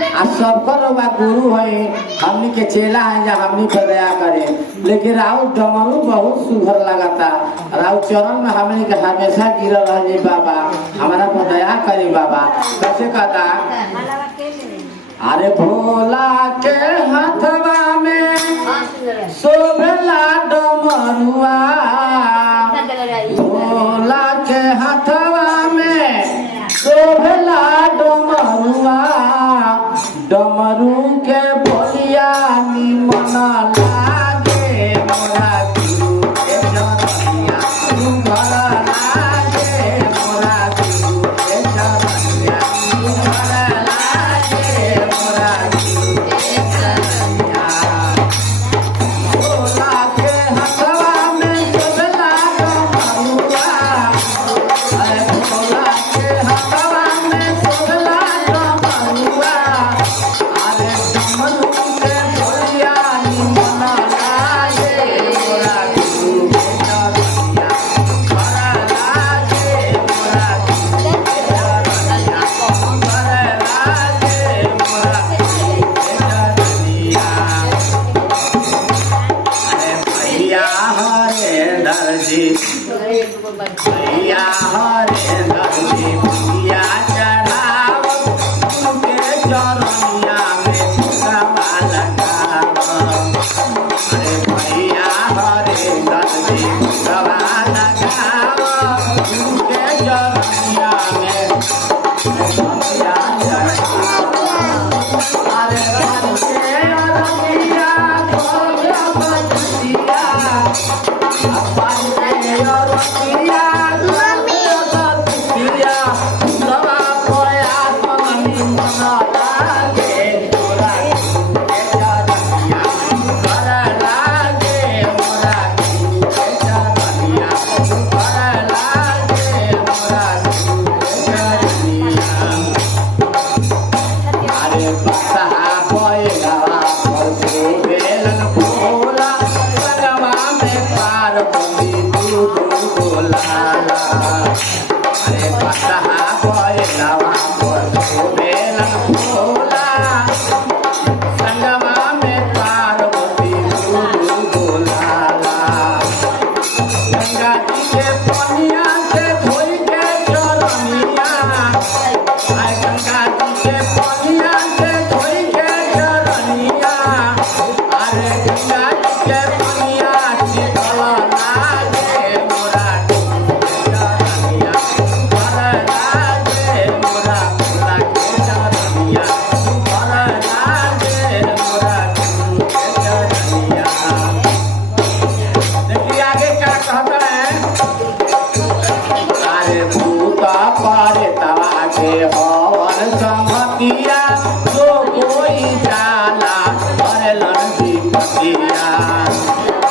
आ सबकर बा गुरु है, हमनी के चेला है या हमनी पर दया करे। लेकिन राउ डमरू बहुत सुघर लगाता, राउ चरण में हमनी के हमेशा गिरल रहे बाबा, हमारा पर दया करे बाबा। कैसे कहता? अरे भोला के हाथवा में शोभला डमरुआ, भोला के हाथवा में शोभला डमरुआ, डमरू के बोलिया निमन लागे मोरा गुरु के चरनिया, सुघर लागे मोरा गुरु के चरनिया, सुघर लागे मोरा गुरु के चरनिया। भोला के हाथवा में शोभला डमरुआ, अरे भोला के हाथवा में शोभला डमरुआ, अरे डमरू के बोलिया निमन लागे मोरा गुरु के चरनिया, सुघर लागे मोरा गुरु के चरनिया, सुघर लागे मोरा गुरु के चरनिया। अरे भैया हरे दर्जी, भैया हरे दर्जी, भैया चढ़ाव उनके चरनिया में फुकवा लगाव। अरे भैया हरे दर्जी, फुकवा लगाव उनके चरनिया में फुकवा लगाव। अरे मन के अरनिया भोला बजतिया, अपन के अरनिया भोला बजतिया, सवा प्रयास निमन लागे मोरा गुरु के चरनिया, सुघर लागे मोरा गुरु के चरनिया, सुघर लागे मोरा गुरु के चरनिया। अरे बसहा बैलवा पर शोभेलन भोला, संगवा में पार्वती दूधू बोलाला। अरे बसहा बैलवा पर शोभेलन भोला, संगवा में पार्वती दूधू बोलाला। गंगा जी के पनिया से धोई के चरनिया, आय गंगा जी के पनिया से धोई के चरनिया, अरे गंगा जी के पनिया शीतल लागे मोरा गुरु के चरनिया, सुघर लागे मोरा भोला के चरनिया, सुघर लागे मोरा गुरु के चरनिया। देखिए आगे क्या कहता है? अरे भूता पारे तवा के हवन संगतिया, जो कोई जाला भरलन विपतिया।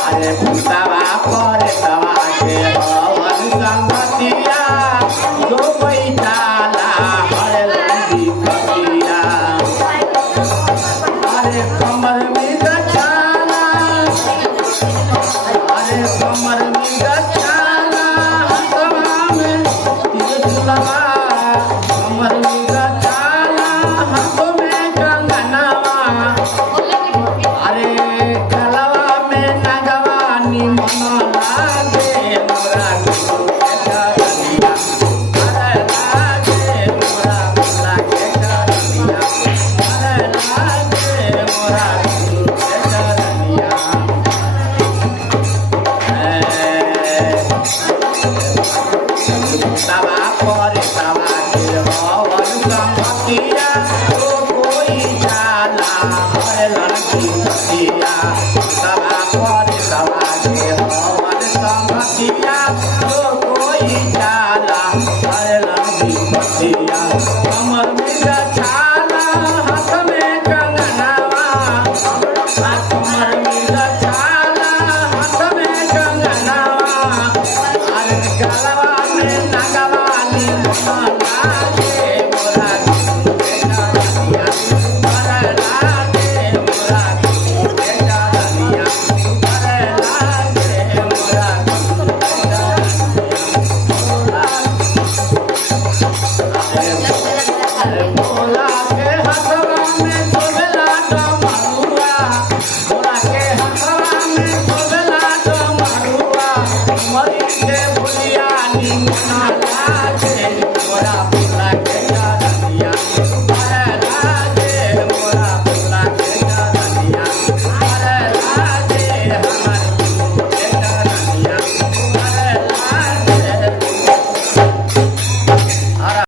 अरे भूतवा पारे तवा के हवन संगतिया, जो कोई जाला भरलन विपतिया। अरे कमर में गछाला, अरे कमर में गछाला, हाथवा में त्रिशूलवा, कमर में गछाला, हाथ में कंगनवा, अरे गलवा में नगवा निमन लागे मोरा गुरु के चरनिया, सुघर लागे मोरा भोला के चरनिया, सुघर लागे मोरा गुरु के चरनिया। तवा पर तवा के हवन संगतिया, जो कोई जाला भरलन विपतिया। तवा